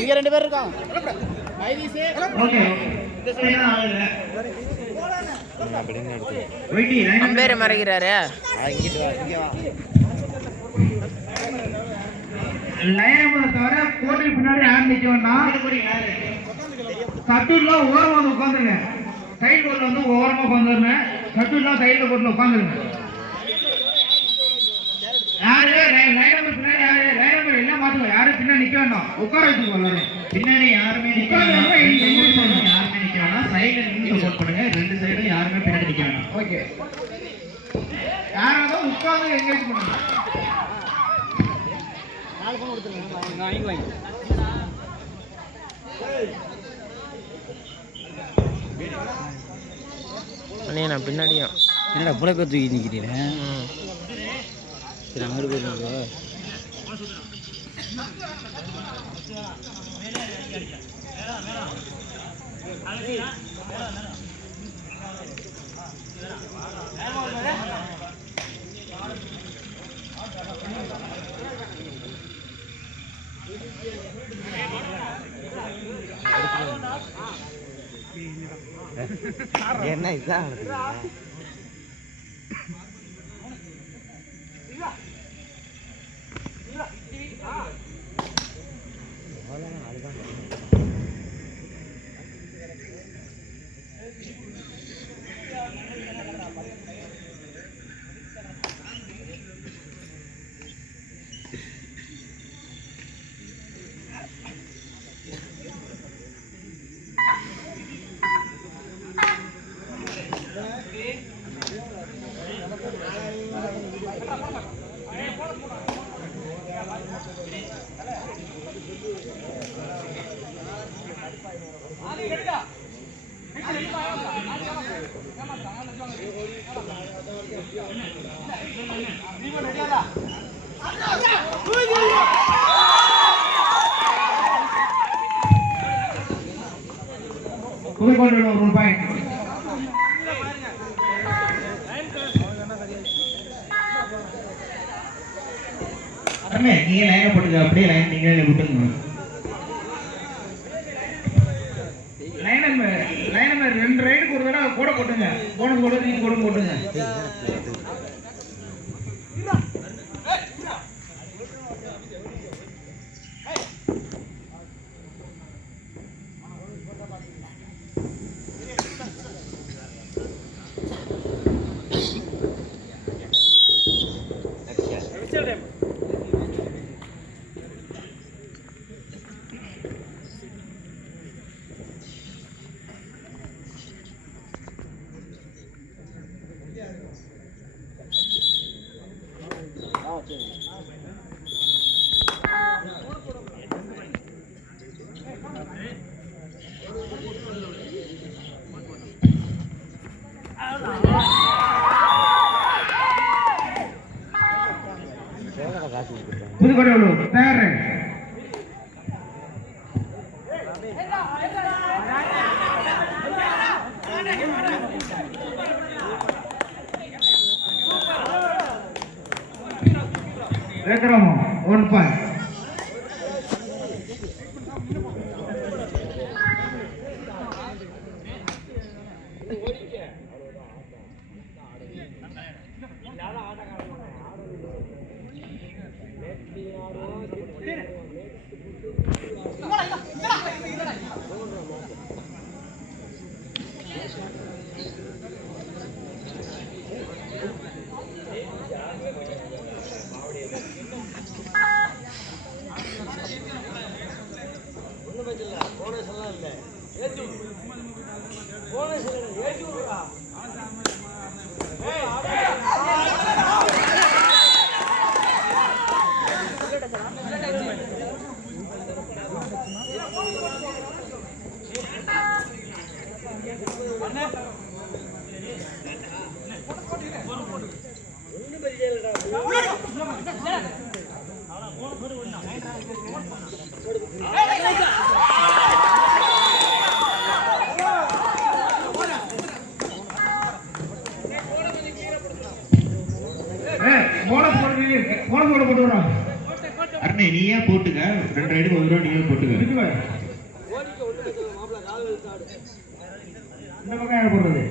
இங்க ரெண்டு பேர் இருக்காங்க. அம்பேர் மறைக்கிறாரு. தவிர கோட்டைக்கு பின்னாடி ஆரம்பிச்சோம்னா சட்டூர்லாம் ஓரமா வந்து உட்காந்துருங்க. சைடு கோட்ல வந்து ஓரமா உட்காந்துருங்க. சட்டூர்லாம் சைடுல கோட்ல உட்காந்துருங்க. யாரு எல்லாம் பாத்துக்கோ. யாரும் பின்னாடி நிக்க வேண்டாம். உட்கார வச்சுக்கோ. எல்லாரும் பின்னாடி யாருமே நிக்க வேண்டாம். யாருமே நிக்க வேண்டாம். சைடுல நின்று சப்போர்ட் பண்ணுங்க. ரெண்டு சைடும் யாருமே பின்னாடி நிக்க வேண்டாம். ஓகே, யாராவது உட்கார்ந்து என்கேஜ் பண்ணுங்க. நான் பின்னாடியும் என்னடா புல பேர் தூக்கி நிற்கிறீங்க? சரி, அங்கே போயிருந்தீங்க. என்ன இதுதான் புதுக்கோட்டையில் ஒரு பாயிண்ட். நீங்க லைனை போட்டுங்க. அப்படியே லைன் நீங்க விட்டுங்க. லைன் ரெண்டு ரைடுக்கு ஒரு தடவை கூட போட்டுங்க. போனது கூட நீங்க கூட போட்டுங்க. புதுக்கோட்டை தயார். விக்ரமம் 1 பாயிண்ட். அருணே நீயே போட்டுக்க 2 ரைடுக்கு 1 ரூபா நீயே போட்டுக்க இந்த பக்கம் யார் போடுறது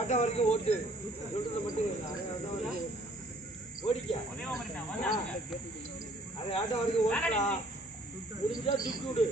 ஆட்டா வரைக்கும் ஓட்டு மட்டும் ஓடிக்க அதை ஆட்டா வரைக்கும் ஓட்டா முடிஞ்சா தூக்கி விடு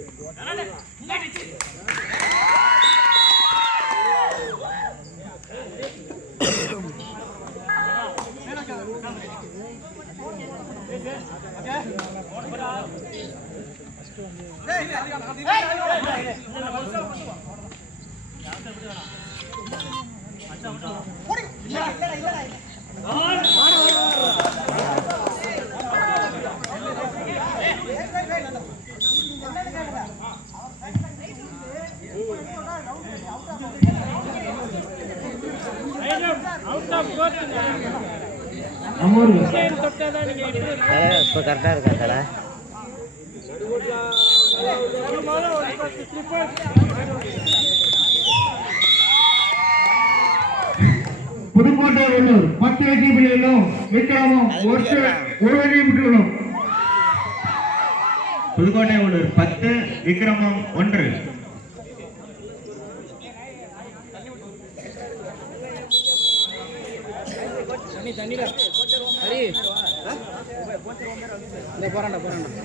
இப்போ கரெக்டாக இருக்கா தலை புதுக்கோட்டை உள்ளூர் 10 வெற்றி புள்ளிகளும் விக்ரமும் ஒரு வெற்றி புள்ளிகளும் புதுக்கோட்டை உள்ளூர் 10 விக்ரமும் 1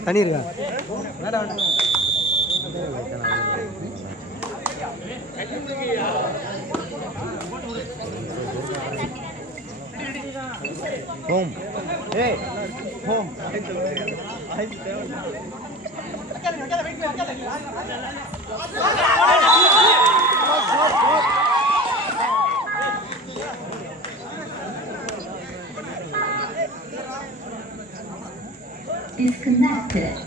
தண்ணி இருக்கா home home disconnected.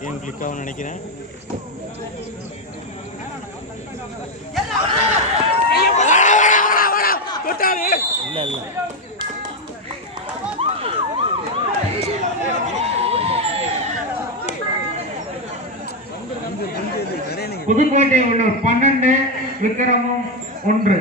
Game click ஆகும் நினைக்கிறேன் இல்லை இல்லை புதுக்கோட்டை உள்ளூர் 12 விக்ரமும் 1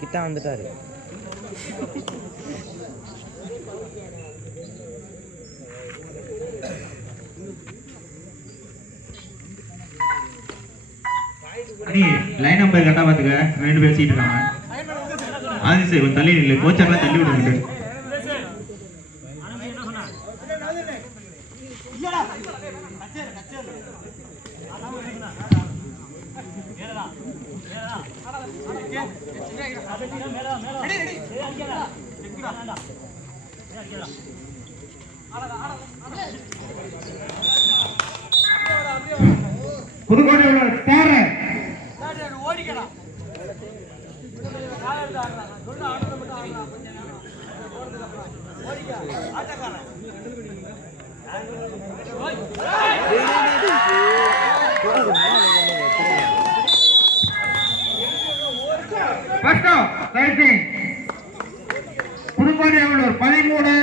கிட்ட வந்துட்டாரு அடி லைன் நம்பர் கரெக்டா பாத்துக்க 2 பேர் சீட் இருக்காங்க ஆதி சார் கொஞ்சம் தள்ளி நில்லு கோச்சர்லாம் தள்ளி விடுங்க புதுக்கோட்டை உள்ள தேர புதுக்கோட்டை உள்ளூர் 13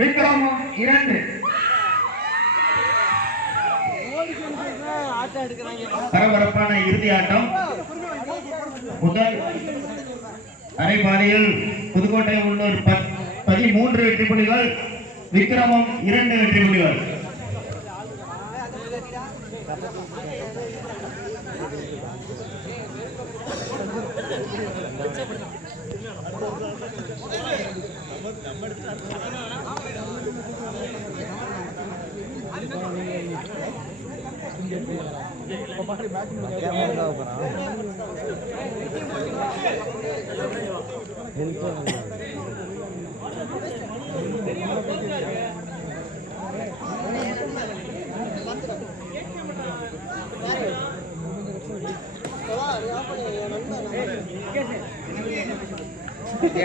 விக்ரமம் 2 பரபரப்பான இறுதி ஆட்டம். முதல் அரைபாதையில் புதுக்கோட்டை உள்ளூர் 13 வெற்றி புள்ளிகள், விக்ரமம் 2 வெற்றி புள்ளிகள்.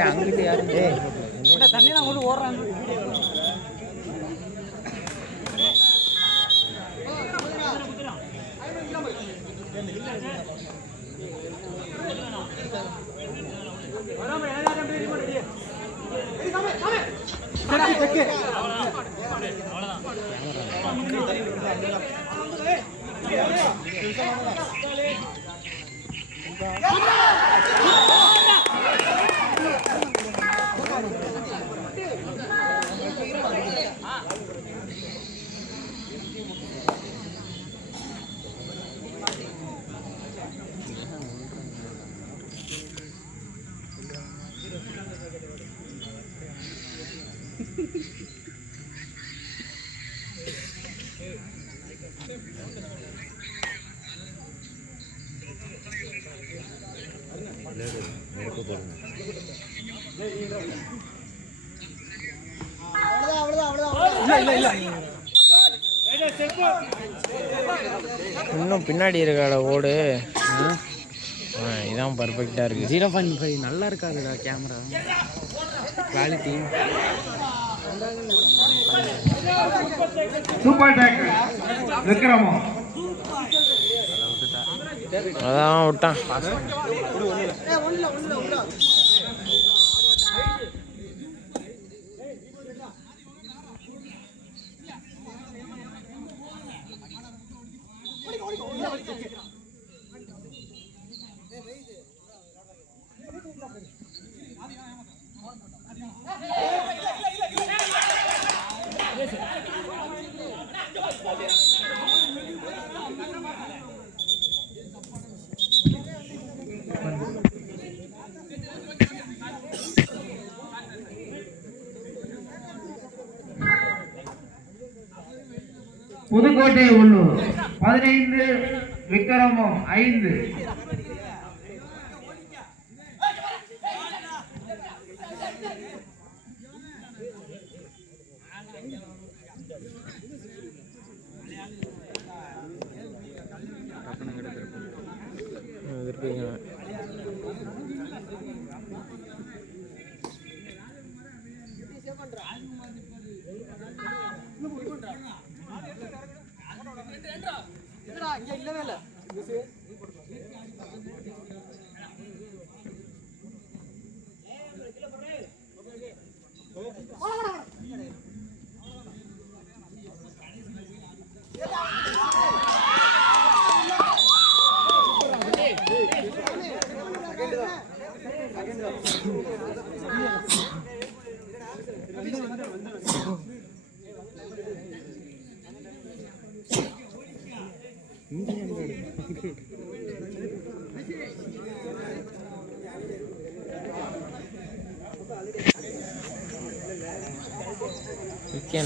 அங்கிட்டு யாரு தண்ணியெல்லாம் கொண்டு ஓடுறாங்க. இன்னும் பின்னாடி இருக்கால ஓடு. இதான் பர்ஃபெக்டா இருக்கு. 0.5 நல்லா இருக்காதுடா camera quality. Super taker Vikramam அதான் விட்டான். புதுக்கோட்டை உள்ளூர் 15 விக்ரமம் 5.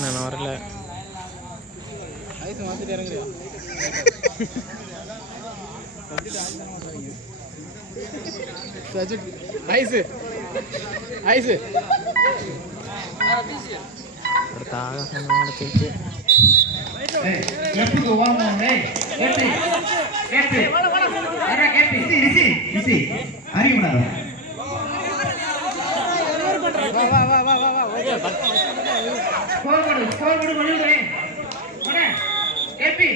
நான் வரல. ஐஸு ஐஸு அடுத்த ஆகாசம் நடத்திடுச்சு. எப்படி வாங்க கேட்டு கேட்டு அட கேட்டு இசி இசி அறிவுடாத கோல்கடு ஒளிவுறே அட கேப்பி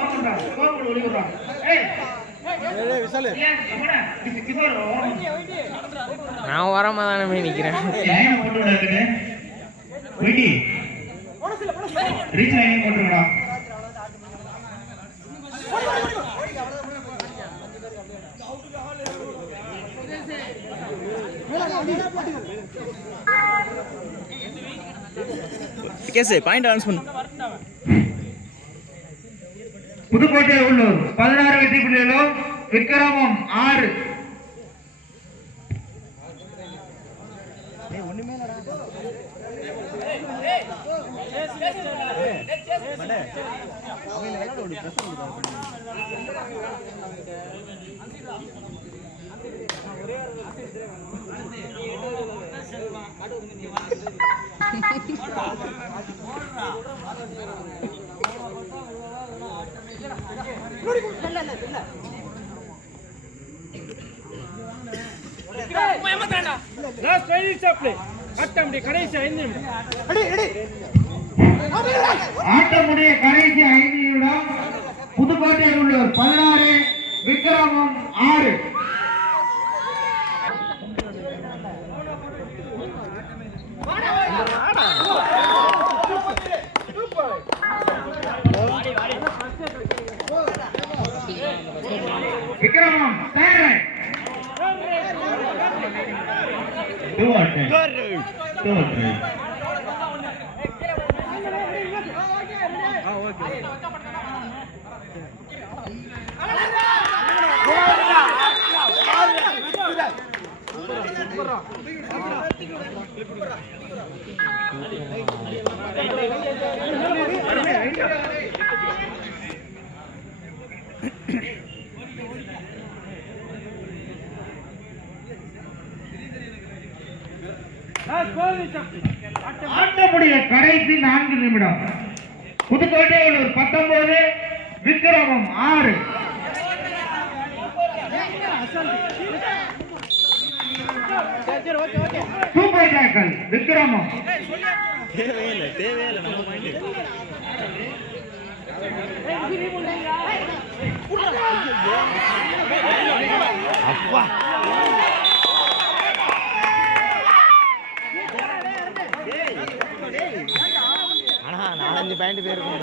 ஓடுறா கோல்கடு ஒளிவுறா ஏய் விசால நான் வரமா தானே நிக்கிறேன். லைன் போட்டு விடுறது விடி ரீச் லைன் போட்டு விடா கேசே பாயிண்ட் அனௌன்ஸ் பண்ணு. புதுக்கோட்டை உள்ளூர் 16 வெற்றி புள்ளிகளும் விக்ரமம் 6. ஆட்டமுடைய கடைசி 5 நிமிடம். புதுக்கோட்டை உள்ளூர் 16 விக்ரமம் 6. விக்ரமம் தேர்ட் ஆட்டமுடைய கடைசி 4 நிமிடம். புதுக்கோட்டை உள்ளூர் 19 விக்ரமம் 6. Super tackle Vikramam. தேவையில்லை நம்ம மைண்ட் அப்பா ஆனா 4-5 பாயிண்ட் போயிருக்கோம்.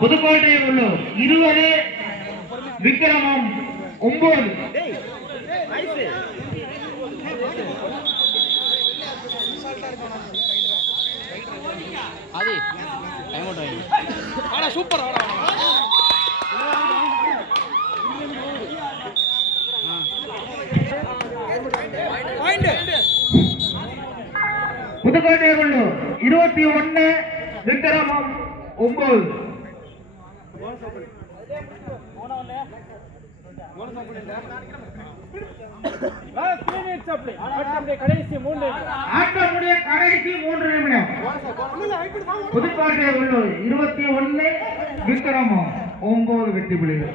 புதுக்கோட்டை உள்ளூர் 20 விக்ரமம் 9. அது டைம் அவுட் ஆயிடுச்சு. ஆனா சூப்பர் ஆடா. புதுக்கோட்டை உள்ளூர் 21 விக்ரமம் 9. ஆட்டமுடைய கடைசி 3 நிமிடம். புதுக்கோட்டை உள்ளூர் 21 விக்ரமம் 9 வெற்றி புள்ளிகள்.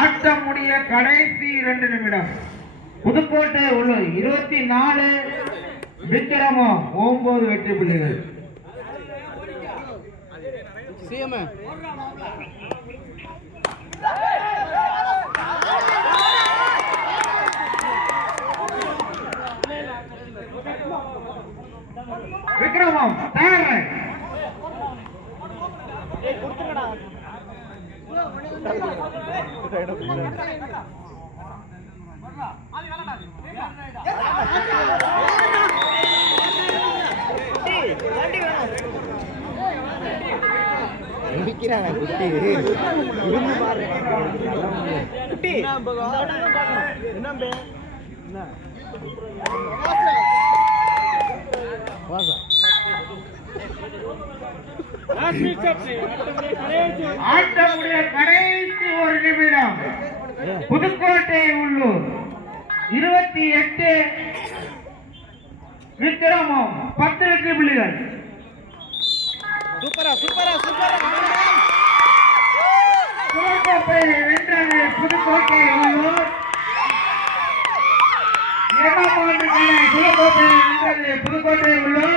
ஆட்டமுடைய கடைசி 2 நிமிடம். புதுக்கோட்டை உள்ளூர் 24 விக்ரமம் 9 வெற்றி புள்ளிகள். விக்ரமம் தயார். ஆட்டமுடைய கடைசி ஒரு நிமிடம். புதுக்கோட்டை உள்ளூர் 28, விக்ரமம் 10 வெற்றி புள்ளிகள். சுழற்கோப்பை வென்றது புதுக்கோட்டை உள்ளூர். 2ஆம் ஆண்டுக்கான சுழற்கோப்பை வென்றது புதுக்கோட்டை உள்ளூர்.